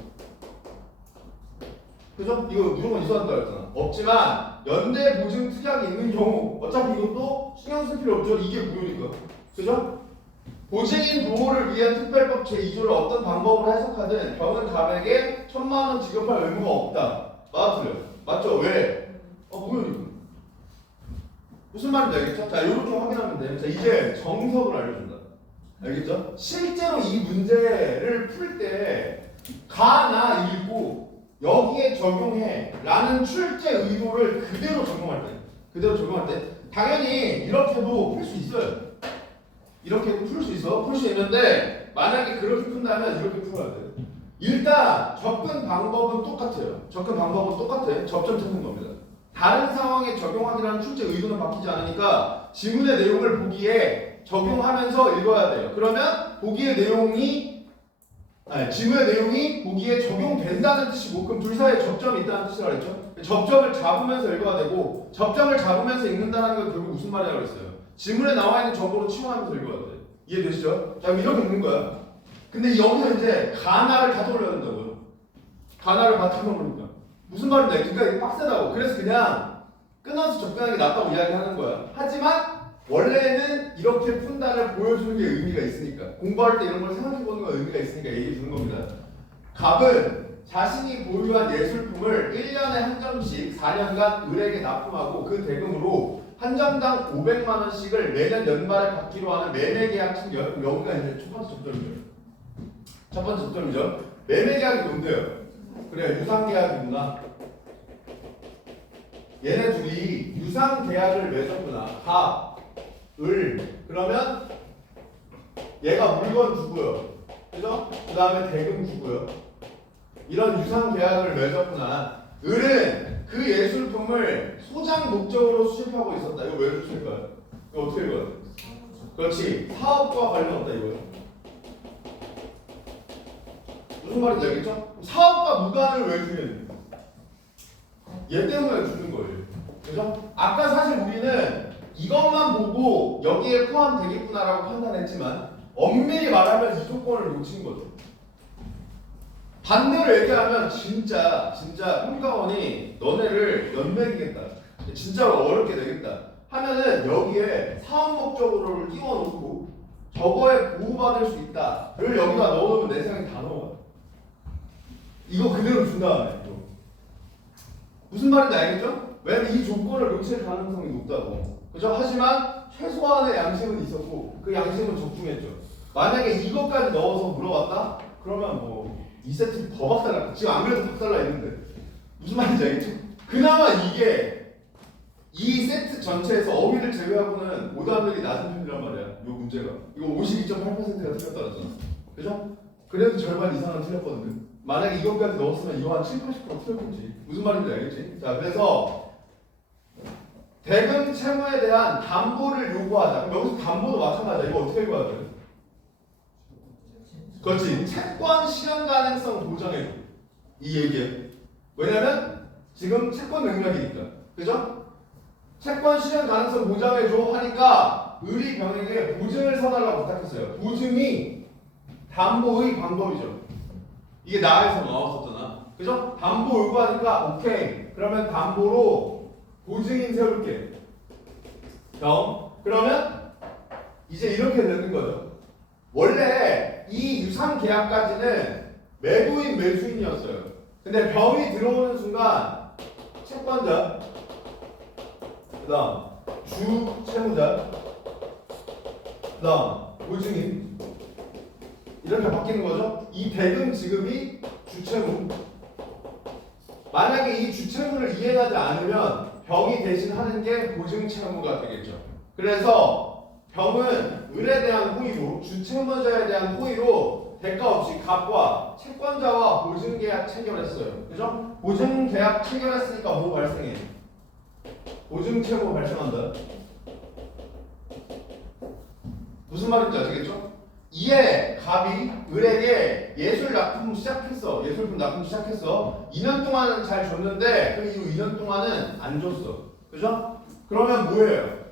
그죠? 이거 무조건 있어야 한다 했잖아. 없지만 연대 보증 특약이 있는 경우 어차피 이것도 신경 쓸 필요 없죠. 이게 무효니까. 그죠? 보증인 보호를 위한 특별법 제2조를 어떤 방법으로 해석하든 병은 갑에게 1,000만 원 지급할 의무가 없다. 맞아 틀려? 맞죠? 왜? 무효니까. 무슨 말인지 알겠죠? 자, 요거 좀 확인하면 돼요. 자, 이제 정석을 알려준다. 알겠죠? 실제로 이 문제를 풀 때 가나 읽고 여기에 적용해 라는 출제 의도를 그대로 적용할 때 당연히 이렇게도 풀 수 있어요. 이렇게도 풀 수 있어. 풀 수 있는데 만약에 그렇게 푼다면 이렇게 풀어야 돼. 일단 접근 방법은 똑같아요. 접점 찾는 겁니다. 다른 상황에 적용하기라는 출제 의도는 바뀌지 않으니까 지문의 내용을 보기에 적용하면서 읽어야 돼요. 그러면 지문의 내용이 보기에 적용된다는 뜻이고, 그럼 둘 사이에 접점이 있다는 뜻이라고 했죠. 접점을 잡으면서 읽어야 되고, 접점을 잡으면서 읽는다는 건 결국 무슨 말이라고 했어요? 지문에 나와 있는 정보로 치환하면서 읽어야 돼. 이해되시죠? 자, 그럼 이렇게 읽는 거야. 근데 여기서 이제 가나를 가져오려야 된다고요. 가나를 가져오니까 무슨 말인지 알겠죠? 그러니까 이게 빡세다고. 그래서 그냥 끊어서 접근하는 게 낫다고 이야기하는 거야. 하지만 원래는 이렇게 푼다를 보여주는 게 의미가 있으니까, 공부할 때 이런 걸 생각해보는 거 의미가 있으니까 얘기해 주는 겁니다. 갑은 자신이 보유한 예술품을 1년에 한 점씩 4년간 을에게 납품하고 그 대금으로 한 점당 500만 원씩을 매년 연말에 받기로 하는 매매 계약 체결. 여기가 이제 첫 번째 접점이죠. 매매 계약이 뭔데요? 그래, 유상 계약이구나. 얘네 둘이 유상 계약을 맺었구나. 갑, 을. 그러면 얘가 물건 주고요. 그죠? 그 다음에 대금 주고요. 이런 유상 계약을 맺었구나. 을은 그 예술품을 소장 목적으로 수집하고 있었다. 이거 왜 주실까요? 이거 어떻게 읽어요? 그렇지. 사업과 관련 없다 이거요. 무슨 말인지 알겠죠? 사업과 무관을 왜 주는? 얘 때문에 주는 거예요. 그죠? 아까 사실 우리는 이것만 보고 여기에 포함되겠구나라고 판단했지만 엄밀히 말하면 이 조건을 놓친 거죠. 반대로 얘기하면 진짜 평가원이 너네를 연맥이겠다, 진짜로 어렵게 되겠다 하면은 여기에 사업 목적으로를 띄워놓고 저거에 보호받을 수 있다를 여기다 넣어놓으면 내 생각에 다 넣어요. 이거 그대로 준 다음에 무슨 말인지 알겠죠? 왜냐면 이 조건을 놓칠 가능성이 높다고. 그죠? 하지만 최소한의 양심은 있었고 그 양심은 적중했죠. 만약에 이것까지 넣어서 물어봤다? 그러면 뭐 2세트 더 박살나. 지금 안 그래도 박살나 있는데 무슨 말인지 알겠죠? 그나마 이게 이 세트 전체에서 어휘를 제외하고는 오답률이 낮은 편이란 말이야. 이 문제가. 이거 52.8%가 틀렸다 그랬잖아. 그죠? 그래도 절반 이상은 틀렸거든요. 만약에 이것까지 넣었으면 이거 한 7, 80% 틀렸겠지. 무슨 말인지 알겠지? 자, 그래서 대금 채무에 대한 담보를 요구하자. 그럼 여기서 담보도 마찬가지야. 이거 어떻게 읽어야 돼? 그렇지. 채권 실현 가능성 보장해줘. 이 얘기예요. 왜냐면 지금 채권 능력이니까. 그죠? 채권 실현 가능성 보장해줘 하니까 을이 병에게 보증을 서달라고 부탁했어요. 보증이 담보의 방법이죠. 이게 나에서 나왔었잖아. 그죠? 담보 요구하니까 오케이. 그러면 담보로 보증인 세울게. 그러면 이제 이렇게 되는 거죠. 원래 이 유상 계약까지는 매도인 매수인이었어요. 근데 병이 들어오는 순간 채권자, 그다음 주 채무자, 그다음 보증인 이렇게 바뀌는 거죠. 이 대금 지급이 주채무. 만약에 이 주채무를 이행하지 않으면 병이 대신 하는 게 보증 채무가 되겠죠. 그래서 병은 을에 대한 호의로, 주채무자에 대한 호의로 대가 없이 갑과 채권자와 보증계약 체결했어요. 그죠? 보증계약 체결했으니까 뭐 발생해? 보증채무 발생한다. 무슨 말인지 아시겠죠? 이에 갑이 을에게 예술품 납품 시작했어. 2년 동안은 잘 줬는데 그 이후 2년 동안은 안 줬어. 그죠? 그러면 뭐예요?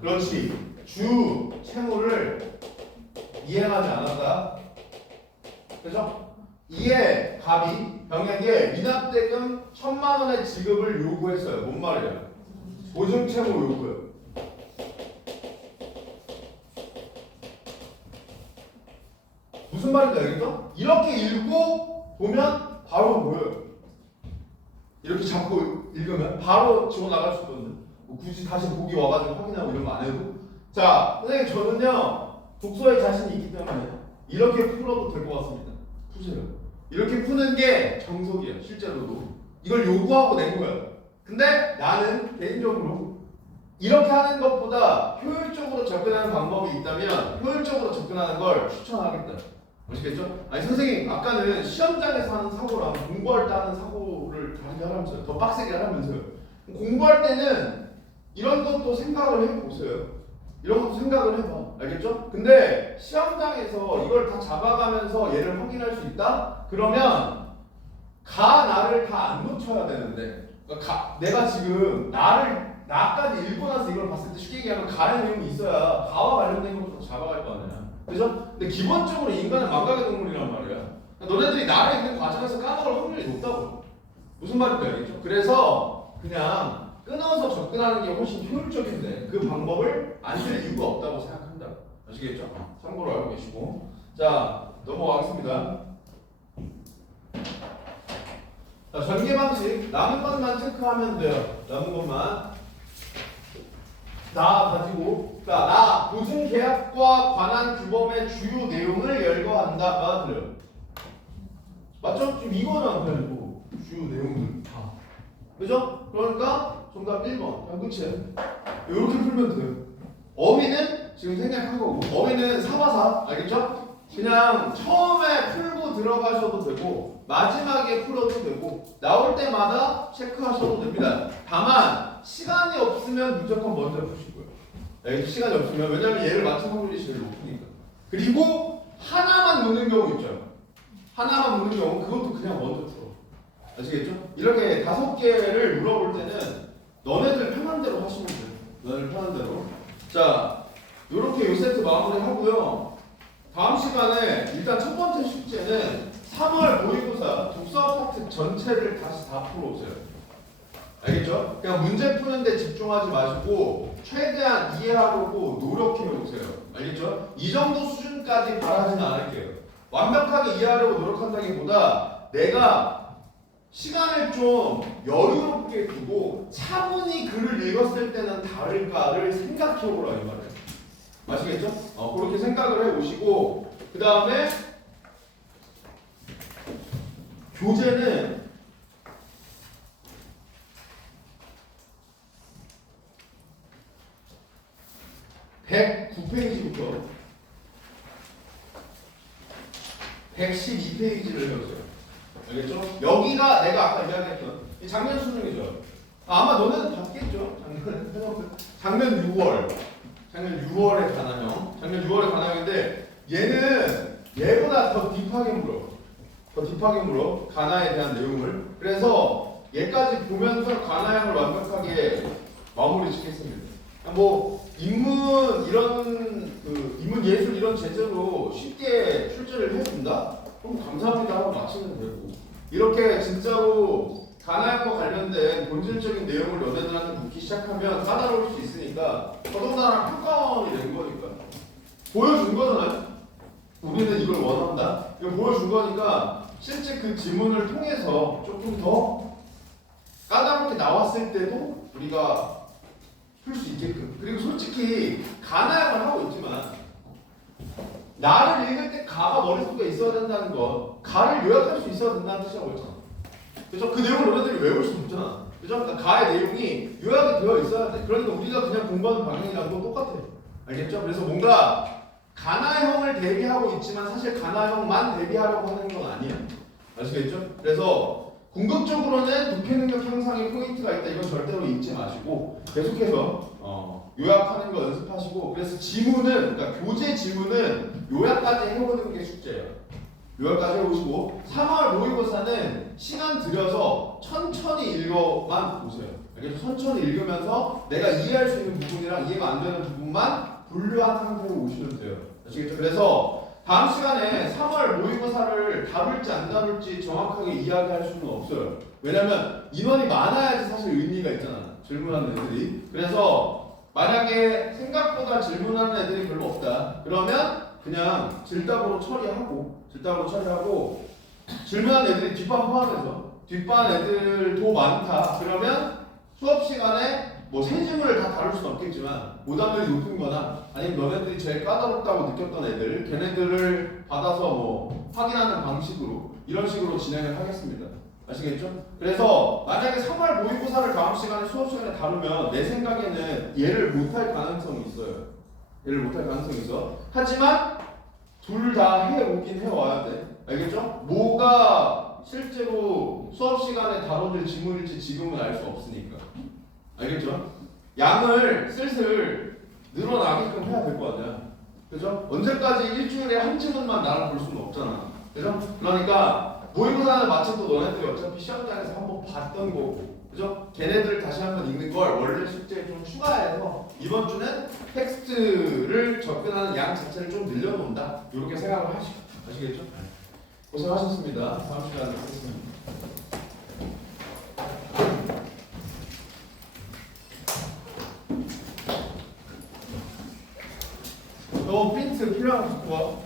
그렇지. 주 채무를 이행하지 않았다. 그죠? 이에 갑이 병에게 미납대금 1,000만 원의 지급을 요구했어요. 뭔 말이에요? 보증채무 요구요. 무슨 말인지 알겠죠? 이렇게 읽고 보면 바로 뭐예요? 이렇게 잡고 읽으면 바로 지워 나갈 수 있거든요. 뭐 굳이 다시 보기 와가지고 확인하고 이런 거 안 해도. 자, 선생님 저는요 독서에 자신이 있기 때문에 이렇게 풀어도 될 것 같습니다. 푸세요. 이렇게 푸는 게 정석이에요. 실제로도 이걸 요구하고 낸 거예요. 근데 나는 개인적으로 이렇게 하는 것보다 효율적으로 접근하는 방법이 있다면 효율적으로 접근하는 걸 추천하겠다. 아시겠죠? 아니 선생님 아까는 시험장에서 하는 사고랑 공부할 때 하는 사고를 다르게 하라면서요. 더 빡세게 하라면서요. 공부할 때는 이런 것도 생각을 해보세요. 이런 것도 생각을 해봐. 알겠죠? 근데 시험장에서 이걸 다 잡아가면서 얘를 확인할 수 있다? 그러면 나를 다 안 놓쳐야 되는데 그러니까 내가 지금 나까지 읽고 나서 이걸 봤을 때 쉽게 얘기하면 가의 내용이 있어야 가와 관련된 것부터 잡아갈 거 아니야. 그죠? 근데 기본적으로 인간은 망각의 동물이란 말이야. 그러니까 너네들이 나를 읽는 과정에서 까먹을 확률이 높다고. 무슨 말인지 알겠죠? 그래서 그냥 끊어서 접근하는 게 훨씬 효율적인데 그 방법을 안 쓸 이유가 없다고 생각한다. 아시겠죠? 참고로 알고 계시고. 자, 넘어가겠습니다. 자, 전개 방식 남은 것만 체크하면 돼요. 남은 것만. 나 가지고 나 보증 계약과 관한 규범의 주요 내용을 열거한다가 들어요. 맞죠? 지금 이거는 안 되고 주요 내용들 다. 그죠? 그러니까 정답 1번. 그냥 끝이에요. 이렇게 풀면 돼요. 어휘는 지금 생략한 거고 어휘는 사바사 알겠죠? 그냥 처음에 풀고 들어가셔도 되고 마지막에 풀어도 되고 나올 때마다 체크하셔도 됩니다. 다만 시간이 없으면 무조건 먼저 푸시고요. 네, 시간이 없으면 왜냐면 얘를 맞출 확률이 제일 높으니까. 그리고 하나만 묻는 경우 있죠. 하나만 묻는 경우 그것도 그냥 먼저 풀어. 아시겠죠? 이렇게 5개를 물어볼 때는 너네들 편한 대로 하시면 돼요. 너네들 편한 대로. 자, 이렇게 요 세트 마무리 하고요. 다음 시간에 일단 첫 번째 숙제는 3월 모의고사 독서 파트 전체를 다시 다 풀어오세요. 알겠죠? 그냥 문제 푸는데 집중하지 마시고 최대한 이해하려고 노력해 보세요. 알겠죠? 이 정도 수준까지 바라지는 않을게요. 완벽하게 이해하려고 노력한다기보다 내가 시간을 좀 여유롭게 두고 차분히 글을 읽었을 때는 다를까를 생각해 보라 이 말이에요. 아시겠죠? 그렇게 생각을 해 오시고 그 다음에 교재는 109페이지부터 112페이지를 해오세요. 알겠죠? 여기가 내가 아까 이야기했던 이 작년 수능이죠. 아마 너네는 봤겠죠? 작년 6월. 작년 6월에 가나형. 작년 6월에 가나형인데 얘는 얘보다 더 딥하게 물어. 더 딥하게 물어. 가나에 대한 내용을. 그래서 얘까지 보면서 가나형을 완벽하게 마무리 짓겠습니다. 뭐 인문 이런 인문 예술 이런 제재로 쉽게 출제를 해준다? 그럼 감사합니다 하고 마치면 되고 이렇게 진짜로 가나형과 관련된 본질적인 내용을 너네들한테 묻기 시작하면 까다로울 수 있으니까 더더군다나 평가원이 된 거니까 보여준 거잖아요. 우리는 이걸 원한다. 이거 보여준 거니까 실제 그 지문을 통해서 조금 더 까다롭게 나왔을 때도 우리가 풀 수 있게끔. 그리고 솔직히 가나형을 하고 있지만 나를 읽을 때 가가 머릿속에 있어야 된다는 건 가를 요약할 수 있어야 된다는 뜻이라고 했잖아. 그래서 그 내용을 너네들이 외울 수 없잖아. 그죠? 그러니까 가의 내용이 요약이 되어 있어야 돼. 그러니까 우리가 그냥 공부하는 방향이랑도 똑같아. 알겠죠? 그래서 뭔가 가나형을 대비하고 있지만 사실 가나형만 대비하려고 하는 건 아니야. 아시겠죠? 그래서 궁극적으로는 독해 능력 향상에 포인트가 있다. 이건 절대로 잊지 마시고 계속해서 요약하는 거 연습하시고 그래서 지문은 그러니까 교재 지문은 요약까지 해보는 게 숙제예요. 요약까지 해보시고 3월 모의고사는 시간 들여서 천천히 읽어만 보세요. 알겠죠? 천천히 읽으면서 내가 이해할 수 있는 부분이랑 이해가 안 되는 부분만 분류한 상태로 오시면 돼요. 아시겠죠? 그래서 다음 시간에 3월 모의고사를 다룰지 안 다룰지 정확하게 이야기할 수는 없어요. 왜냐면 인원이 많아야지 사실 의미가 있잖아. 질문하는 애들이. 그래서 만약에 생각보다 질문하는 애들이 별로 없다. 그러면 그냥 질답으로 처리하고 질문하는 애들이 뒷반 포함해서 뒷반 애들도 많다. 그러면 수업 시간에 뭐 세 질문을 다 다룰 수는 없겠지만 오답률이 높은 거나 아니면 너네들이 제일 까다롭다고 느꼈던 애들 걔네들을 받아서 뭐 확인하는 방식으로 이런 식으로 진행을 하겠습니다. 아시겠죠? 그래서 만약에 3월 모의고사를 다음 시간에 수업 시간에 다루면 내 생각에는 얘를 못할 가능성이 있어요. 얘를 못할 가능성이 있어. 하지만 둘 다 해오긴 해와야 돼. 알겠죠? 뭐가 실제로 수업 시간에 다뤄질 지문일지 지금은 알 수 없으니까. 알겠죠? 양을 슬슬 늘어나게끔 해야 될 거 아니야. 그죠? 언제까지 일주일에 한 지문만 나랑 볼 수는 없잖아. 그죠? 그러니까 모의고사는 마침 또 너네들이 어차피 시험장에서 한번 봤던 거고. 그죠? 걔네들 다시 한번 읽는 걸 원래 숙제에 좀 추가해서 이번 주는 텍스트를 접근하는 양 자체를 좀 늘려놓는다. 이렇게 생각을 아시겠죠? 고생하셨습니다. 다음 시간에 뵙겠습니다. 너 프린트 필요하면 갖고 와.